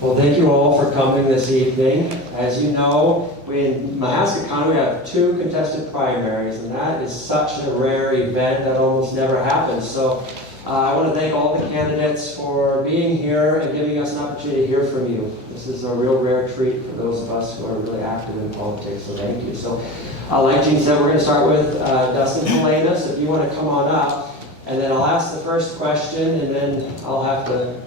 Well, thank you all for coming this evening. As you know, in Mahaska County we have 2 contested primaries, and that is such a rare event that almost never happens. So I want to thank all the candidates for being here and giving us an opportunity to hear from you. This is a real rare treat for those of us who are really active in politics, so thank you. So like Jean said, we're going to start with Dustin and Helena, so if you want to come on up, and then I'll ask the first question, and then I'll have to,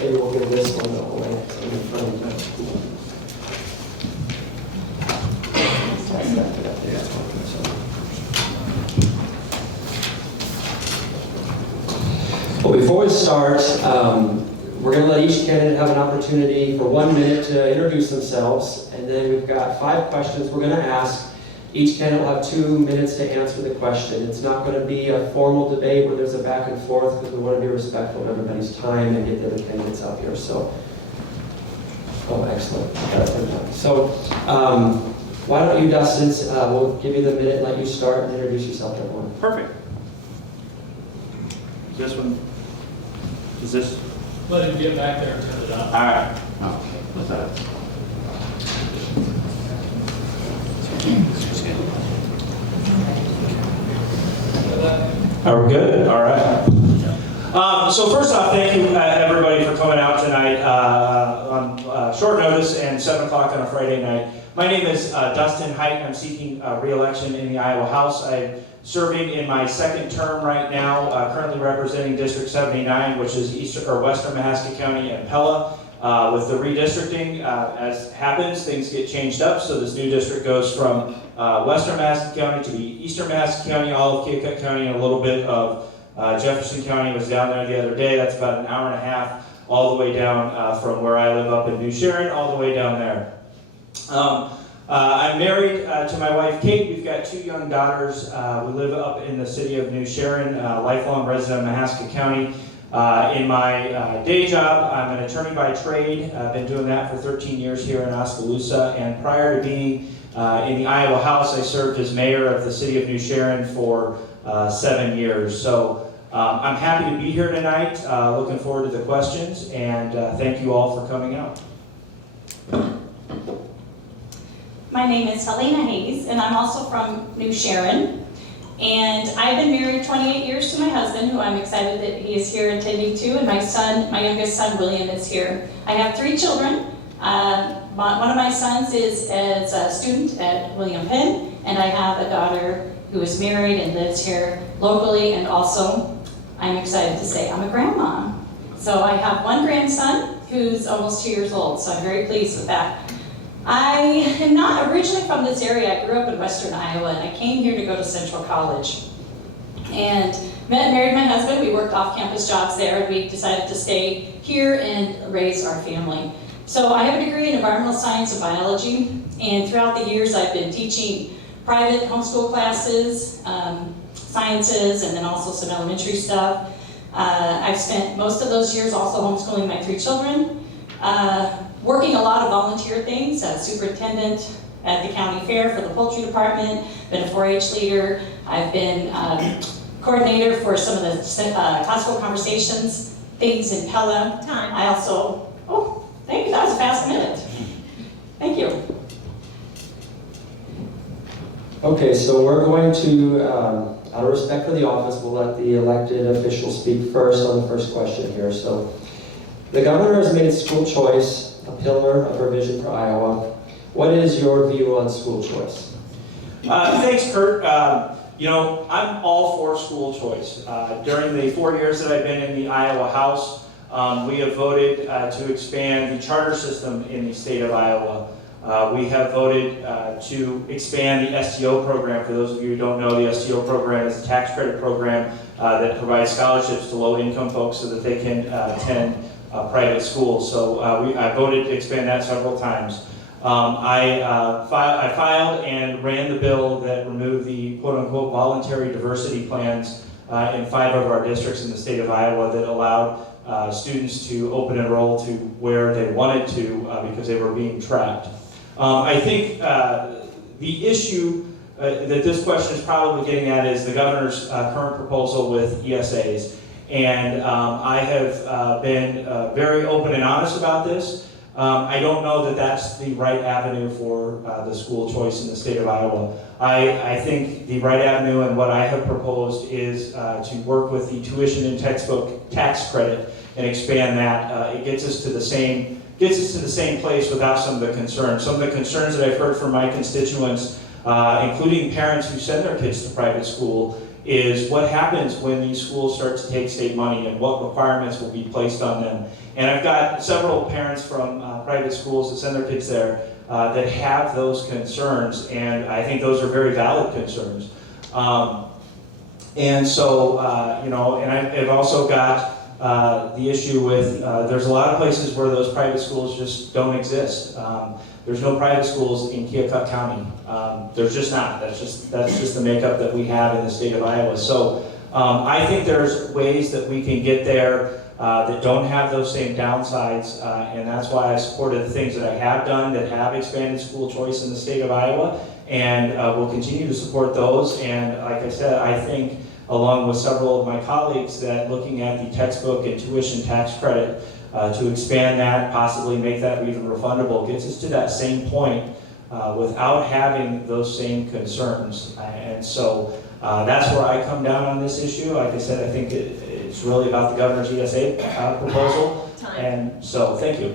maybe we'll give this one away in front of you. Well, before we start, we're going to let each candidate have an opportunity for 1 minute to introduce themselves, and then we've got 5 questions we're going to ask. Each candidate will have 2 minutes to answer the question. It's not going to be a formal debate where there's a back and forth, because we want to be respectful of everybody's time and get the other candidates out here. So, oh, excellent. So, why don't you, Dustin, we'll give you the minute and let you start and introduce yourself to everyone. Perfect. This one, is this? Let him get back there and turn it on. All right. Oh, what's that? Are we good? All right. So first off, thank you everybody for coming out tonight on short notice and 7 o'clock on a Friday night. My name is Dustin Hite. I'm seeking re-election in the Iowa House. I'm serving in my 2nd term right now, currently representing District 79, which is Western Mahaska County and Pella. With the redistricting, as happens, things get changed up, so this new district goes from Western Mahaska County to be Eastern Mahaska County, all of Keokuk County, and a little bit of Jefferson County. Was down there the other day. That's about an hour and a half all the way down from where I live up in New Sharon, all the way down there. I'm married to my wife, Kate. We've got 2 young daughters. We live up in the city of New Sharon, lifelong resident of Mahaska County. In my day job, I'm an attorney by trade. I've been doing that for 13 years here in Oskaloosa, and prior to being in the Iowa House, I served as mayor of the city of New Sharon for 7 years. So I'm happy to be here tonight, looking forward to the questions, and thank you all for coming out. My name is Helena Hayes, and I'm also from New Sharon. And I've been married 28 years to my husband, who I'm excited that he is here attending too, and my youngest son, William, is here. I have 3 children. One of my sons is a student at William Penn, and I have a daughter who is married and lives here locally, and also, I'm excited to say, I'm a grandma. So I have 1 grandson who's almost 2 years old, so I'm very pleased with that. I am not originally from this area. I grew up in Western Iowa, and I came here to go to Central College. And married my husband. We worked off-campus jobs there, and we decided to stay here and raise our family. So I have a degree in environmental science and biology, and throughout the years I've been teaching private homeschool classes, sciences, and then also some elementary stuff. I've spent most of those years also homeschooling my 3 children. Working a lot of volunteer things, superintendent at the county fair for the poultry department, been a 4-H leader. I've been coordinator for some of the classical conversations things in Pella. I also, oh, thank you, that was a fast minute. Thank you. Okay, so we're going to, out of respect for the office, we'll let the elected officials speak first on the first question here. So, the governor has made school choice a pillar of her vision for Iowa. What is your view on school choice? Thanks, Kurt. You know, I'm all for school choice. During the 4 years that I've been in the Iowa House, we have voted to expand the charter system in the state of Iowa. We have voted to expand the STO program. For those of you who don't know, the STO program is a tax credit program that provides scholarships to low-income folks so that they can attend private schools. So I voted to expand that several times. I filed and ran the bill that removed the quote-unquote voluntary diversity plans in 5 of our districts in the state of Iowa that allowed students to open enroll to where they wanted to because they were being trapped. I think the issue that this question is probably getting at is the governor's current proposal with ESAs. And I have been very open and honest about this. I don't know that that's the right avenue for the school choice in the state of Iowa. I think the right avenue and what I have proposed is to work with the tuition and textbook tax credit and expand that. It gets us to the same place without some of the concerns. Some of the concerns that I've heard from my constituents, including parents who send their kids to private school, is what happens when these schools start to take state money and what requirements will be placed on them. And I've got several parents from private schools that send their kids there that have those concerns, and I think those are very valid concerns. And so, and I've also got the issue with, there's a lot of places where those private schools just don't exist. There's no private schools in Keokuk County. There's just not. That's just the makeup that we have in the state of Iowa. So I think there's ways that we can get there that don't have those same downsides, and that's why I supported the things that I have done that have expanded school choice in the state of Iowa, and will continue to support those. And like I said, I think, along with several of my colleagues, that looking at the textbook and tuition tax credit to expand that, possibly make that even refundable, gets us to that same point without having those same concerns. And so that's where I come down on this issue. Like I said, I think it's really about the governor's ESA proposal. And so, thank you.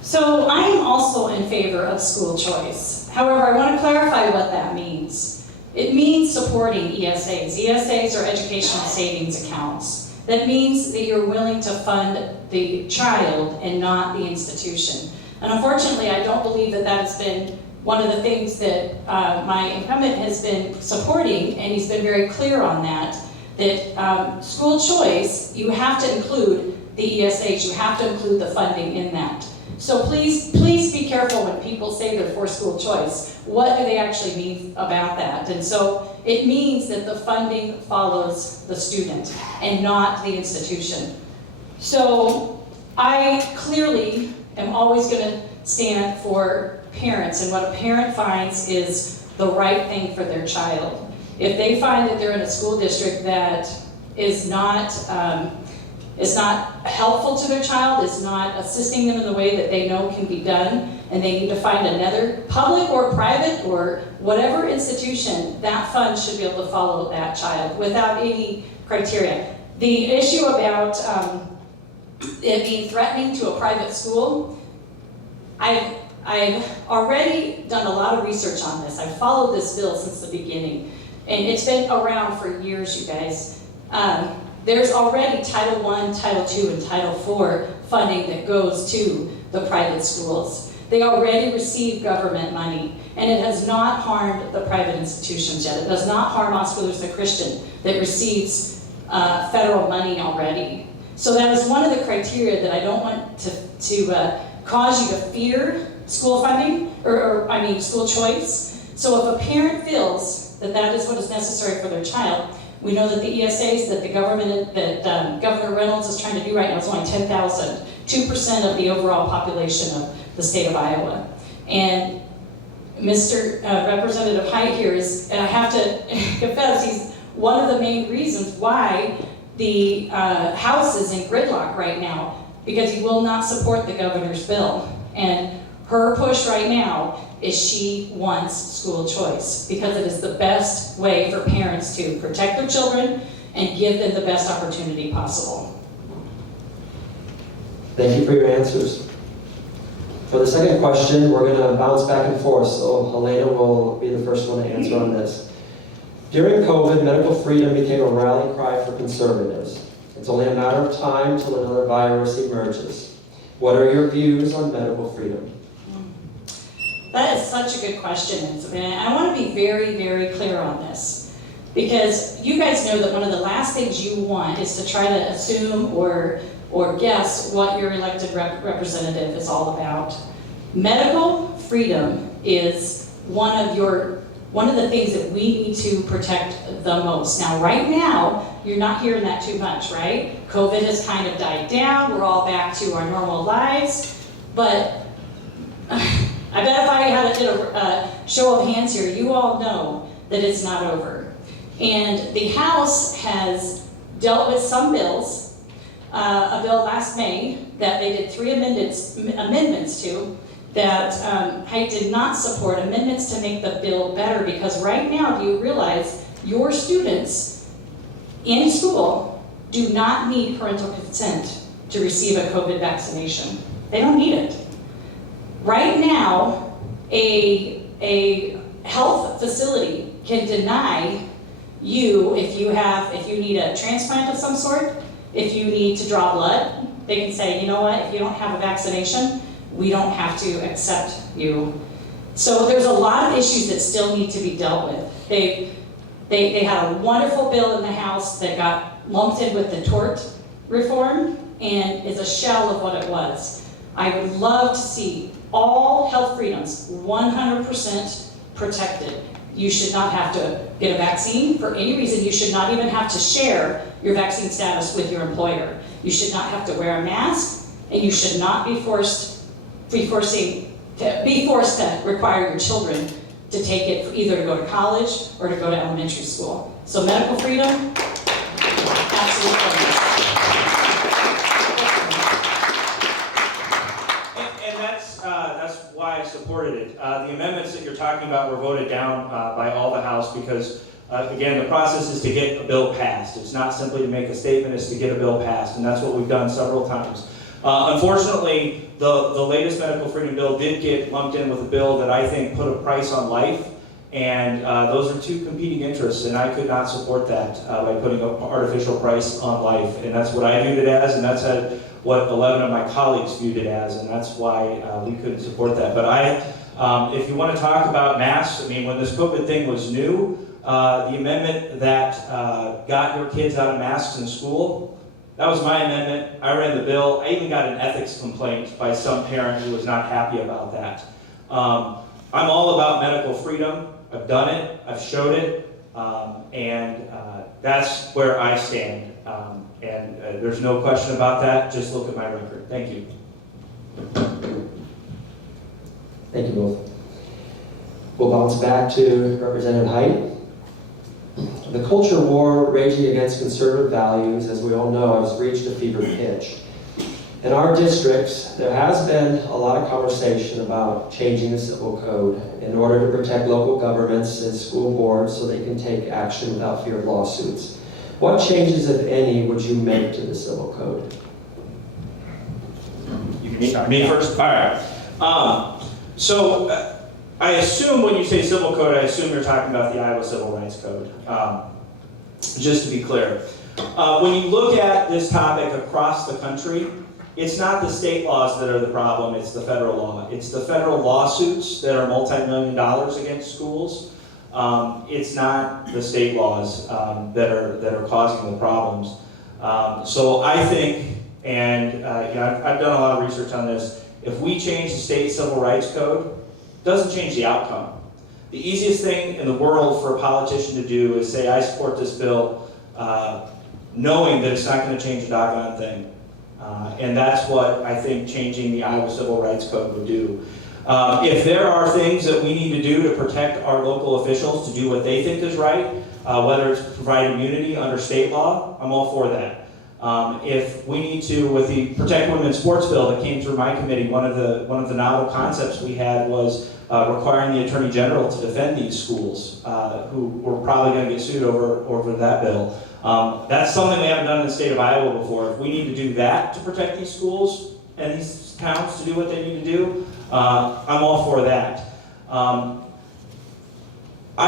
So I am also in favor of school choice. However, I want to clarify what that means. It means supporting ESAs. ESAs are educational savings accounts. That means that you're willing to fund the child and not the institution. And unfortunately, I don't believe that that has been one of the things that my incumbent has been supporting, and he's been very clear on that, that school choice, you have to include the ESAs, you have to include the funding in that. So please be careful when people say they're for school choice. What do they actually mean about that? And so it means that the funding follows the student and not the institution. So I clearly am always going to stand for parents, and what a parent finds is the right thing for their child. If they find that they're in a school district that is not helpful to their child, is not assisting them in the way that they know can be done, and they need to find another public or private or whatever institution, that fund should be able to follow that child without any criteria. The issue about it being threatening to a private school, I've already done a lot of research on this. I've followed this bill since the beginning, and it's been around for years, you guys. There's already Title I, Title II, and Title IV funding that goes to the private schools. They already receive government money, and it has not harmed the private institutions yet. It does not harm Oskaloosa the Christian that receives federal money already. So that is one of the criteria that I don't want to cause you to fear school funding, or school choice. So if a parent feels that that is what is necessary for their child, we know that the ESAs that the government, that Governor Reynolds is trying to do right now is only 10,000, 2% of the overall population of the state of Iowa. And Mr. Representative Hite here is, and I have to confess, he's one of the main reasons why the House is in gridlock right now, because he will not support the governor's bill. And her push right now is she wants school choice because it is the best way for parents to protect their children and give them the best opportunity possible. Thank you for your answers. For the second question, we're going to bounce back and forth, so Helena will be the first one to answer on this. During COVID, medical freedom became a rallying cry for conservatives. It's only a matter of time till another virus emerges. What are your views on medical freedom? That is such a good question, and I want to be very, very clear on this, because you guys know that one of the last things you want is to try to assume or guess what your elected representative is all about. Medical freedom is one of the things that we need to protect the most. Now, right now, you're not hearing that too much, right? COVID has kind of died down. We're all back to our normal lives, but I bet if I had to do a show of hands here, you all know that it's not over. And the House has dealt with some bills, a bill last May that they did 3 amendments to that Hite did not support, amendments to make the bill better, because right now, do you realize your students in school do not need parental consent to receive a COVID vaccination. They don't need it. Right now, a health facility can deny you if you need a transplant of some sort, if you need to draw blood, they can say, you know what, if you don't have a vaccination, we don't have to accept you. So there's a lot of issues that still need to be dealt with. They had a wonderful bill in the House that got lumped in with the tort reform and is a shell of what it was. I would love to see all health freedoms 100% protected. You should not have to get a vaccine for any reason. You should not even have to share your vaccine status with your employer. You should not have to wear a mask, and you should not be forced to require your children to take it either to go to college or to go to elementary school. So medical freedom, absolutely. And that's why I supported it. The amendments that you're talking about were voted down by all the House because, again, the process is to get a bill passed. It's not simply to make a statement, it's to get a bill passed, and that's what we've done several times. Unfortunately, the latest medical freedom bill did get lumped in with a bill that I think put a price on life, and those are two competing interests, and I could not support that by putting an artificial price on life, and that's what I viewed it as, and that's what 11 of my colleagues viewed it as, and that's why we couldn't support that. But if you want to talk about masks, I mean, when this COVID thing was new, the amendment that got your kids out of masks in school, that was my amendment. I ran the bill. I even got an ethics complaint by some parent who was not happy about that. I'm all about medical freedom. I've done it. I've showed it. And that's where I stand. And there's no question about that. Just look at my record. Thank you. Thank you both. We'll bounce back to Representative Hite. The culture war raging against conservative values, as we all know, has reached a fever pitch. In our districts, there has been a lot of conversation about changing the civil code in order to protect local governments and school boards so they can take action without fear of lawsuits. What changes, if any, would you make to the civil code? Me first? All right. So I assume when you say civil code, I assume you're talking about the Iowa Civil Rights Code. Just to be clear. When you look at this topic across the country, it's not the state laws that are the problem, it's the federal law. It's the federal lawsuits that are multi-million dollars against schools. It's not the state laws that are causing the problems. So I think, and I've done a lot of research on this, if we change the state civil rights code, it doesn't change the outcome. The easiest thing in the world for a politician to do is say, I support this bill, knowing that it's not going to change a doggone thing. And that's what I think changing the Iowa Civil Rights Code would do. If there are things that we need to do to protect our local officials to do what they think is right, whether it's provide immunity under state law, I'm all for that. If we need to, with the Protect Women in Sports bill that came through my committee, one of the novel concepts we had was requiring the Attorney General to defend these schools who were probably going to get sued over that bill. That's something we haven't done in the state of Iowa before. If we need to do that to protect these schools and these towns to do what they need to do, I'm all for that. I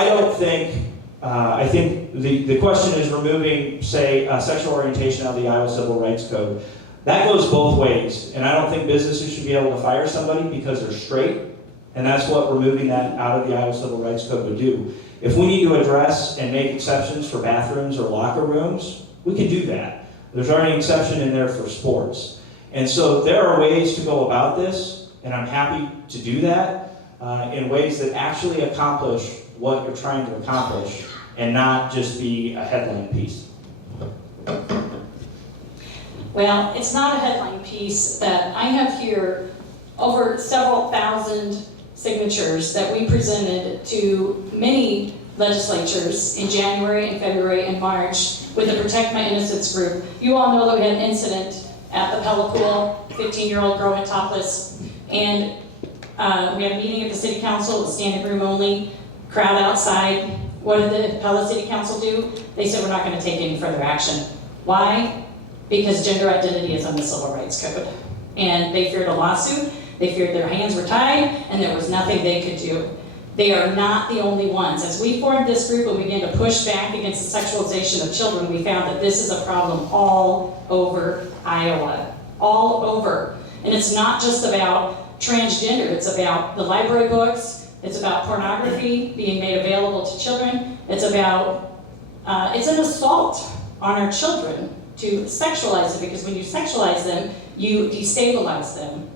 don't think, I think the question is removing, say, sexual orientation out of the Iowa Civil Rights Code. That goes both ways, and I don't think businesses should be able to fire somebody because they're straight, and that's what removing that out of the Iowa Civil Rights Code would do. If we need to address and make exceptions for bathrooms or locker rooms, we can do that. There's already an exception in there for sports. And so there are ways to go about this, and I'm happy to do that in ways that actually accomplish what you're trying to accomplish and not just be a headline piece. Well, it's not a headline piece that I have here over several thousand signatures that we presented to many legislatures in January and February and March with the Protect My Innocence group. You all know that we had an incident at the Pella Pool, 15-year-old girl went topless, and we had a meeting at the city council, it was standing room only, crowd outside. What did the Pella City Council do? They said, we're not going to take any further action. Why? Because gender identity is on the Civil Rights Code. And they feared a lawsuit, they feared their hands were tied, and there was nothing they could do. They are not the only ones. As we formed this group and began to push back against the sexualization of children, we found that this is a problem all over Iowa. All over. And it's not just about transgender, it's about the library books, it's about pornography being made available to children, it's about, it's an assault on our children to sexualize them, because when you sexualize them, you destabilize them.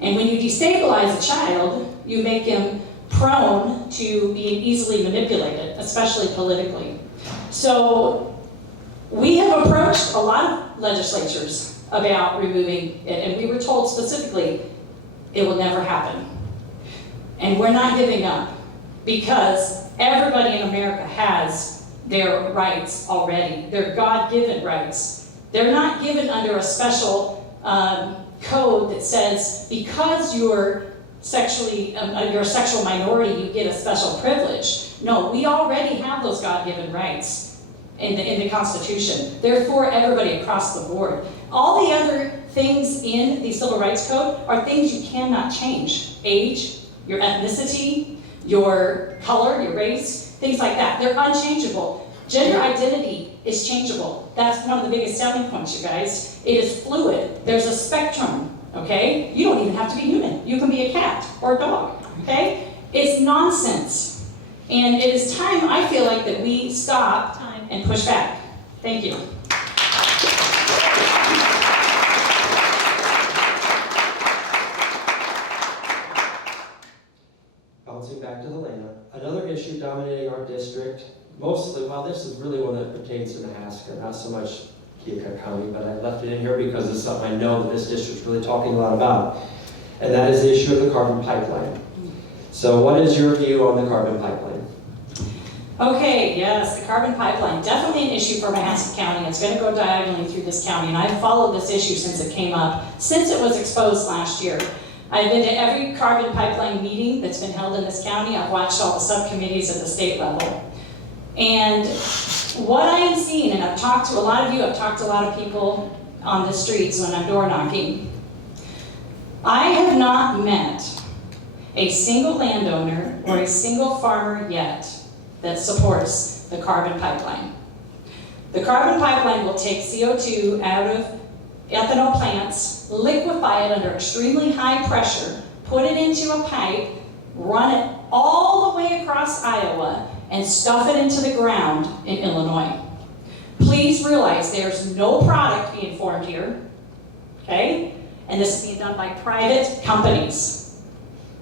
And when you destabilize a child, you make him prone to being easily manipulated, especially politically. So we have approached a lot of legislatures about removing it, and we were told specifically, it will never happen. And we're not giving up, because everybody in America has their rights already, their God-given rights. They're not given under a special code that says, because you're you're a sexual minority, you get a special privilege. No, we already have those God-given rights in the Constitution. They're for everybody across the board. All the other things in the Civil Rights Code are things you cannot change. Age, your ethnicity, your color, your race, things like that. They're unchangeable. Gender identity is changeable. That's one of the biggest selling points, you guys. It is fluid. There's a spectrum. Okay? You don't even have to be human. You can be a cat or a dog. Okay? It's nonsense. And it is time, I feel like, that we stop and push back. Thank you. Bouncing back to Helena, another issue dominating our district, mostly, well, this is really one that pertains to Nebraska, not so much Keokuk County, but I left it in here because it's something I know that this district's really talking a lot about, and that is the issue of the carbon pipeline. So what is your view on the carbon pipeline? Okay, yes, the carbon pipeline, definitely an issue for Mahaska County. It's going to go diagonally through this county, and I've followed this issue since it came up, since it was exposed last year. I've been to every carbon pipeline meeting that's been held in this county. I've watched all the subcommittees at the state level. And what I am seeing, and I've talked to a lot of you, I've talked to a lot of people on the streets when I'm door knocking, I have not met a single landowner or a single farmer yet that supports the carbon pipeline. The carbon pipeline will take CO2 out of ethanol plants, liquefy it under extremely high pressure, put it into a pipe, run it all the way across Iowa, and stuff it into the ground in Illinois. Please realize there's no product being formed here, okay? And this is being done by private companies.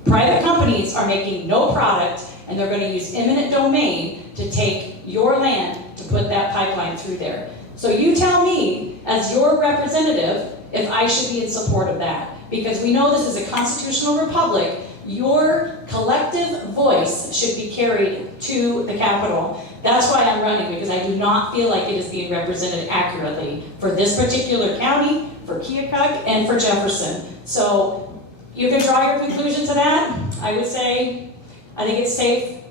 Private companies are making no product, and they're going to use eminent domain to take your land to put that pipeline through there. So you tell me, as your representative, if I should be in support of that. Because we know this is a constitutional republic. Your collective voice should be carried to the Capitol. That's why I'm running, because I do not feel like it is being represented accurately for this particular county, for Keokuk, and for Jefferson. So you can draw your conclusion to that. I would say, I think it's safe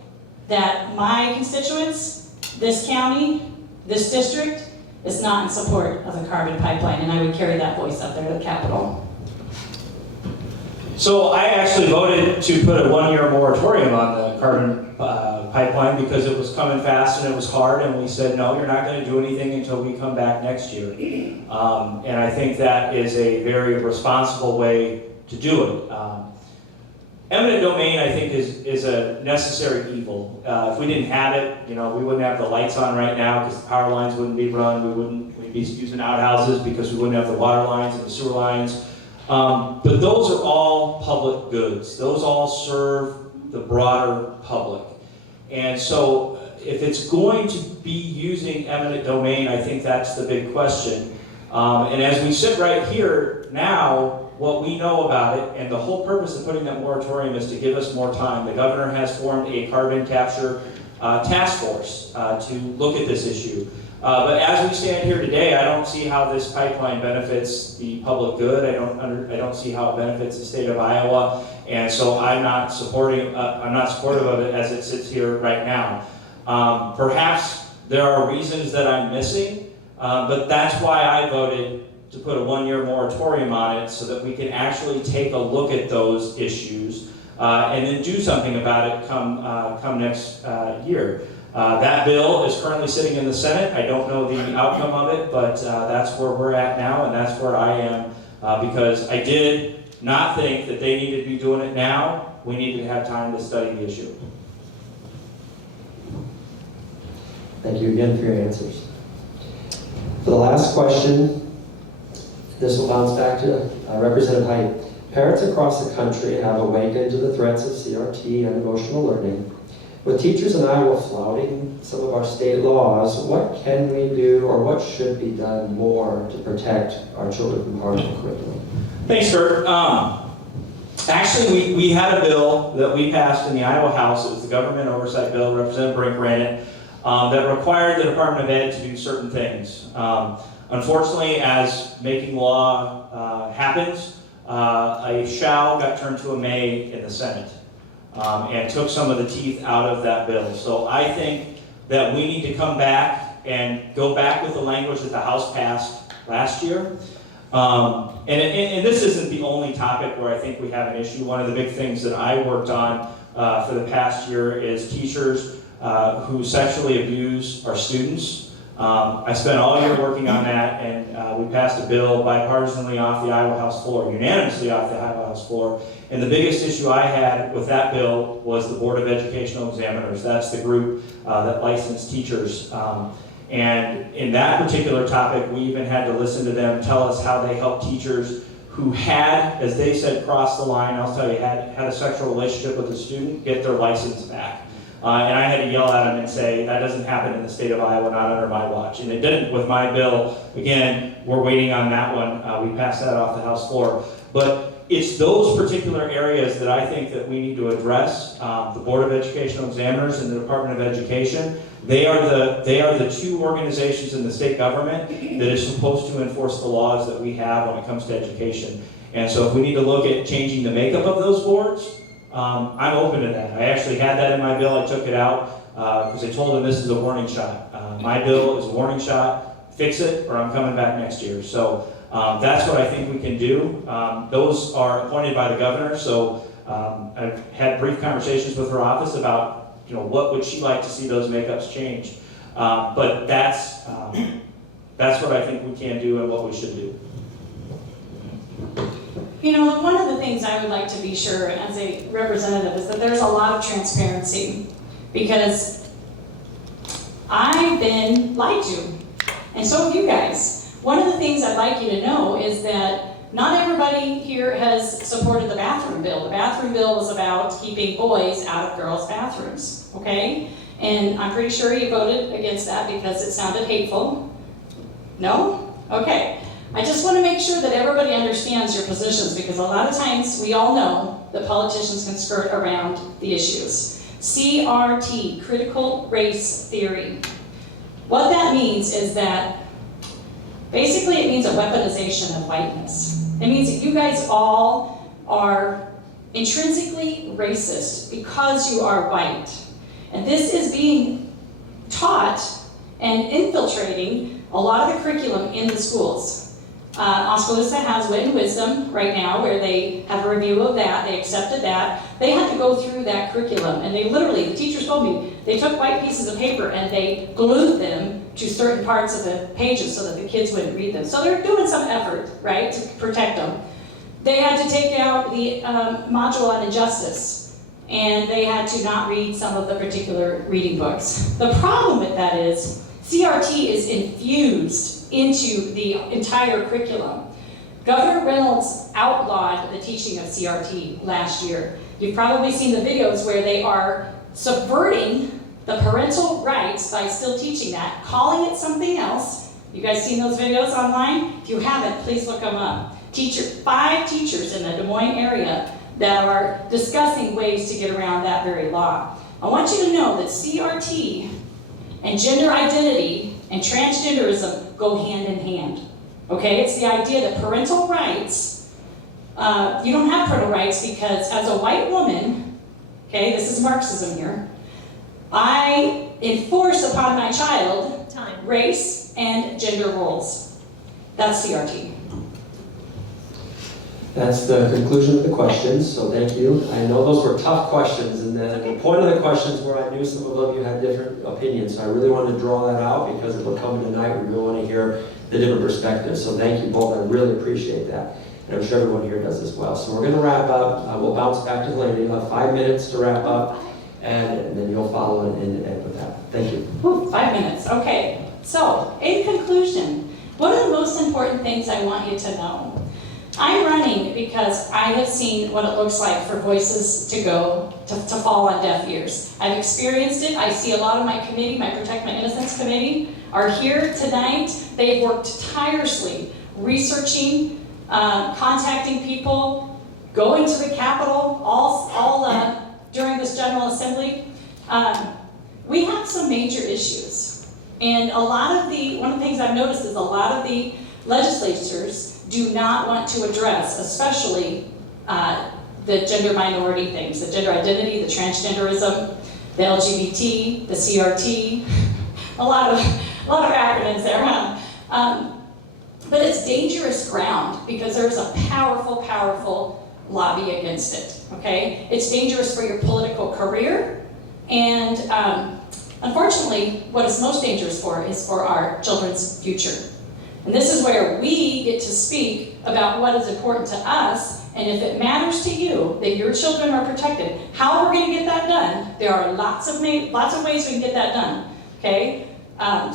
that my constituents, this county, this district, is not in support of the carbon pipeline, and I would carry that voice up there to the Capitol. So I actually voted to put a one-year moratorium on the carbon pipeline because it was coming fast and it was hard, and we said, no, you're not going to do anything until we come back next year. And I think that is a very responsible way to do it. Eminent domain, I think, is a necessary evil. If we didn't have it, we wouldn't have the lights on right now because the power lines wouldn't be run. We'd be using outhouses because we wouldn't have the water lines and the sewer lines. But those are all public goods. Those all serve the broader public. And so if it's going to be using eminent domain, I think that's the big question. And as we sit right here now, what we know about it, and the whole purpose of putting that moratorium is to give us more time. The governor has formed a carbon capture task force to look at this issue. But as we stand here today, I don't see how this pipeline benefits the public good. I don't see how it benefits the state of Iowa, and so I'm not supportive of it as it sits here right now. Perhaps there are reasons that I'm missing, but that's why I voted to put a one-year moratorium on it so that we can actually take a look at those issues and then do something about it come next year. That bill is currently sitting in the Senate. I don't know the outcome of it, but that's where we're at now, and that's where I am, because I did not think that they needed to be doing it now. We needed to have time to study the issue. Thank you again for your answers. For the last question, this will bounce back to Representative Hite. Parents across the country have awakened to the threats of CRT and emotional learning. With teachers in Iowa flouting some of our state laws, what can we do or what should be done more to protect our children from harmful curriculum? Thanks, Kurt. Actually, we had a bill that we passed in the Iowa House. It was the government oversight bill. Representative Brink ran it. That required the Department of Ed to do certain things. Unfortunately, as making law happens, a shall got turned to a may in the Senate. And took some of the teeth out of that bill. So I think that we need to come back and go back with the language that the House passed last year. And this isn't the only topic where I think we have an issue. One of the big things that I worked on for the past year is teachers who sexually abuse our students. I spent all year working on that, and we passed a bill bipartisanly off the Iowa House floor, unanimously off the Iowa House floor. And the biggest issue I had with that bill was the Board of Educational Examiners. That's the group that licensed teachers. And in that particular topic, we even had to listen to them tell us how they helped teachers who had, as they said, crossed the line, I'll tell you, had a sexual relationship with a student, get their license back. And I had to yell at them and say, that doesn't happen in the state of Iowa, not under my watch. And it didn't with my bill. Again, we're waiting on that one. We passed that off the House floor. But it's those particular areas that I think that we need to address. The Board of Educational Examiners and the Department of Education. They are the two organizations in the state government that is supposed to enforce the laws that we have when it comes to education. And so if we need to look at changing the makeup of those boards, I'm open to that. I actually had that in my bill. I took it out because I told them this is a warning shot. My bill is a warning shot. Fix it or I'm coming back next year. So that's what I think we can do. Those are appointed by the governor. So I've had brief conversations with her office about what would she like to see those makeups change. But that's what I think we can do and what we should do. One of the things I would like to be sure as a representative is that there's a lot of transparency, because I've been lied to, and so have you guys. One of the things I'd like you to know is that not everybody here has supported the bathroom bill. The bathroom bill was about keeping boys out of girls' bathrooms, okay? And I'm pretty sure you voted against that because it sounded hateful. No? Okay. I just want to make sure that everybody understands your positions, because a lot of times we all know that politicians can skirt around the issues. CRT, critical race theory. What that means is that basically it means a weaponization of whiteness. It means that you guys all are intrinsically racist because you are white. And this is being taught and infiltrating a lot of the curriculum in the schools. Oskaloosa has Wit and Wisdom right now, where they have a review of that. They accepted that. They had to go through that curriculum, and they literally, the teachers told me, they took white pieces of paper and they glued them to certain parts of the pages so that the kids wouldn't read them. So they're doing some effort, right, to protect them. They had to take out the module on injustice, and they had to not read some of the particular reading books. The problem with that is CRT is infused into the entire curriculum. Governor Reynolds outlawed the teaching of CRT last year. You've probably seen the videos where they are subverting the parental rights by still teaching that, calling it something else. You guys seen those videos online? If you haven't, please look them up. 5 teachers in the Des Moines area that are discussing ways to get around that very law. I want you to know that CRT and gender identity and transgenderism go hand in hand. Okay, it's the idea that parental rights, you don't have parental rights because as a white woman, okay, this is Marxism here, I enforce upon my child race and gender roles. That's CRT. That's the conclusion of the questions, so thank you. I know those were tough questions, and the point of the questions were I knew some of you had different opinions, so I really wanted to draw that out because if we're coming tonight, we really want to hear the different perspectives. So thank you both, I really appreciate that. And I'm sure everyone here does as well. So we're going to wrap up. We'll bounce back to Helena. You'll have 5 minutes to wrap up, and then you'll follow in with that. Thank you. Ooh, 5 minutes, okay. So, in conclusion, what are the most important things I want you to know? I'm running because I have seen what it looks like for voices to fall on deaf ears. I've experienced it. I see a lot of my committee, my Protect My Innocence committee, are here tonight. They've worked tirelessly researching, contacting people, going to the Capitol, all during this General Assembly. We have some major issues. And one of the things I've noticed is a lot of the legislatures do not want to address, especially the gender minority things, the gender identity, the transgenderism, the LGBT, the CRT, a lot of acronyms there, huh? But it's dangerous ground because there's a powerful lobby against it, okay? It's dangerous for your political career, and unfortunately, what it's most dangerous for is for our children's future. And this is where we get to speak about what is important to us, and if it matters to you that your children are protected, how we're going to get that done, there are lots of ways we can get that done, okay?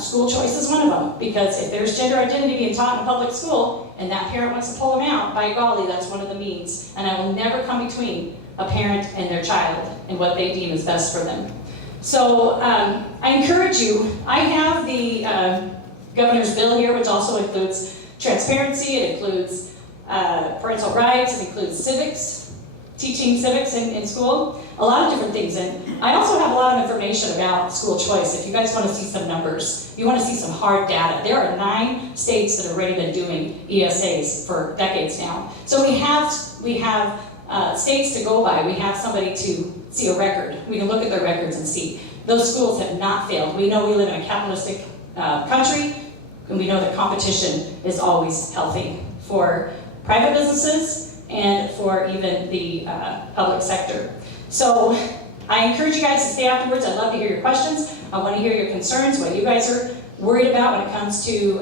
School choice is one of them, because if there's gender identity being taught in a public school, and that parent wants to pull them out, by golly, that's one of the means. And I will never come between a parent and their child and what they deem is best for them. So I encourage you, I have the governor's bill here, which also includes transparency, it includes parental rights, it includes civics, teaching civics in school, a lot of different things. And I also have a lot of information about school choice. If you guys want to see some numbers, you want to see some hard data. There are 9 states that have already been doing ESAs for decades now. So we have states to go by. We have somebody to see a record. We can look at their records and see. Those schools have not failed. We know we live in a capitalistic country, and we know that competition is always healthy for private businesses and for even the public sector. So I encourage you guys to stay afterwards. I'd love to hear your questions. I want to hear your concerns, what you guys are worried about when it comes to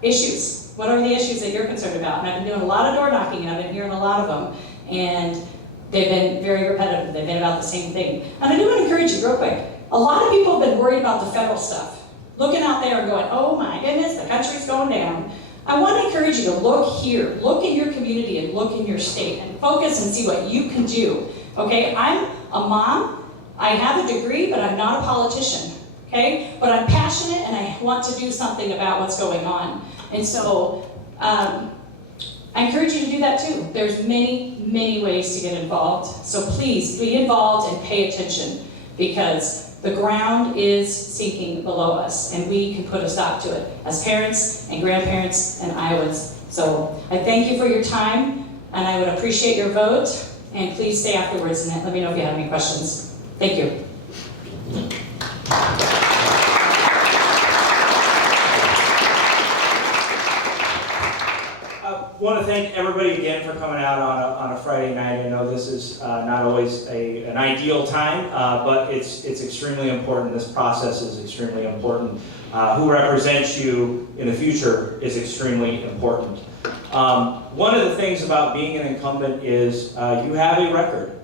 issues. What are the issues that you're concerned about? And I've been doing a lot of door knocking, and I've been hearing a lot of them. And they've been very repetitive. They've been about the same thing. And I do want to encourage you real quick. A lot of people have been worried about the federal stuff. Looking out there and going, oh my goodness, the country's going down. I want to encourage you to look here, look in your community and look in your state and focus and see what you can do. Okay, I'm a mom, I have a degree, but I'm not a politician. Okay, but I'm passionate and I want to do something about what's going on. And so, I encourage you to do that too. There's many ways to get involved. So please be involved and pay attention, because the ground is sinking below us, and we can put a stop to it as parents and grandparents and Iowans. So I thank you for your time, and I would appreciate your vote, and please stay afterwards and let me know if you have any questions. Thank you. I want to thank everybody again for coming out on a Friday night. I know this is not always an ideal time, but it's extremely important. This process is extremely important. Who represents you in the future is extremely important. One of the things about being an incumbent is you have a record.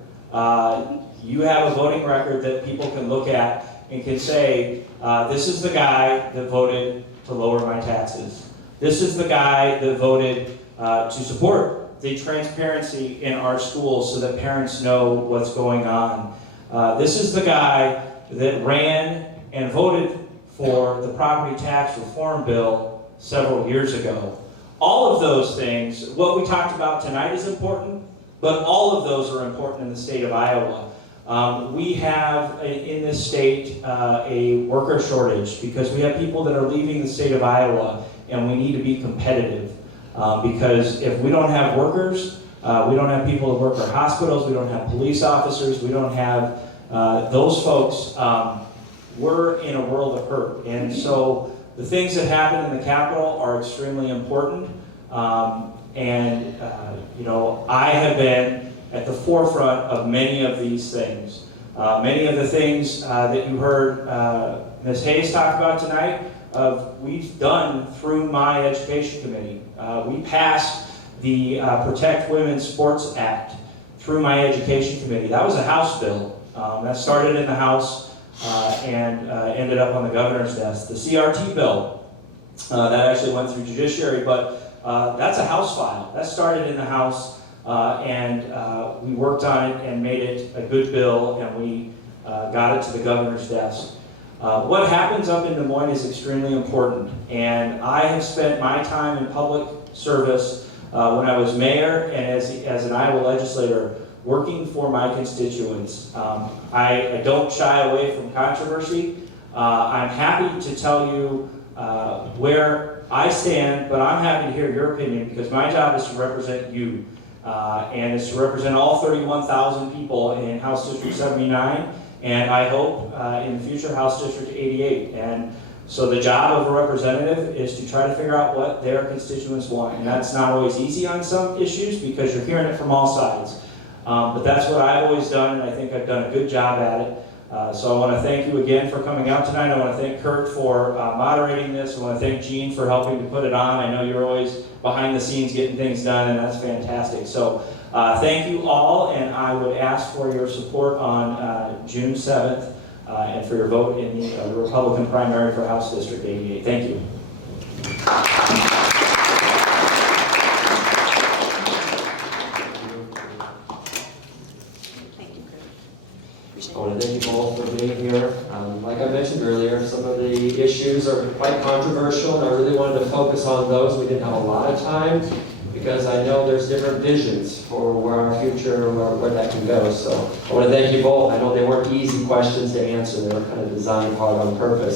You have a voting record that people can look at and can say, this is the guy that voted to lower my taxes. This is the guy that voted to support the transparency in our schools so that parents know what's going on. This is the guy that ran and voted for the property tax reform bill several years ago. All of those things, what we talked about tonight is important, but all of those are important in the state of Iowa. We have in this state a worker shortage because we have people that are leaving the state of Iowa, and we need to be competitive. Because if we don't have workers, we don't have people that work our hospitals, we don't have police officers, we don't have those folks, we're in a world of hurt. And so the things that happen in the Capitol are extremely important. I have been at the forefront of many of these things. Many of the things that you heard Ms. Hayes talk about tonight, we've done through my education committee. We passed the Protect Women's Sports Act through my education committee. That was a House bill. That started in the House and ended up on the governor's desk. The CRT bill, that actually went through judiciary, but that's a House file. That started in the House, and we worked on it and made it a good bill, and we got it to the governor's desk. What happens up in Des Moines is extremely important, and I have spent my time in public service when I was mayor and as an Iowa legislator working for my constituents. I don't shy away from controversy. I'm happy to tell you where I stand, but I'm happy to hear your opinion because my job is to represent you. And it's to represent all 31,000 people in House District 79, and I hope in the future House District 88. And so the job of a representative is to try to figure out what their constituents want. And that's not always easy on some issues because you're hearing it from all sides. But that's what I've always done, and I think I've done a good job at it. So I want to thank you again for coming out tonight. I want to thank Kurt for moderating this. I want to thank Jean for helping to put it on. I know you're always behind the scenes getting things done, and that's fantastic. So thank you all, and I would ask for your support on June 7th and for your vote in the Republican primary for House District 88. Thank you. I want to thank you both for being here. Like I mentioned earlier, some of the issues are quite controversial, and I really wanted to focus on those. We didn't have a lot of time because I know there's different visions for where our future, where that can go. So I want to thank you both. I know they weren't easy questions to answer. They were kind of designed hard on purpose.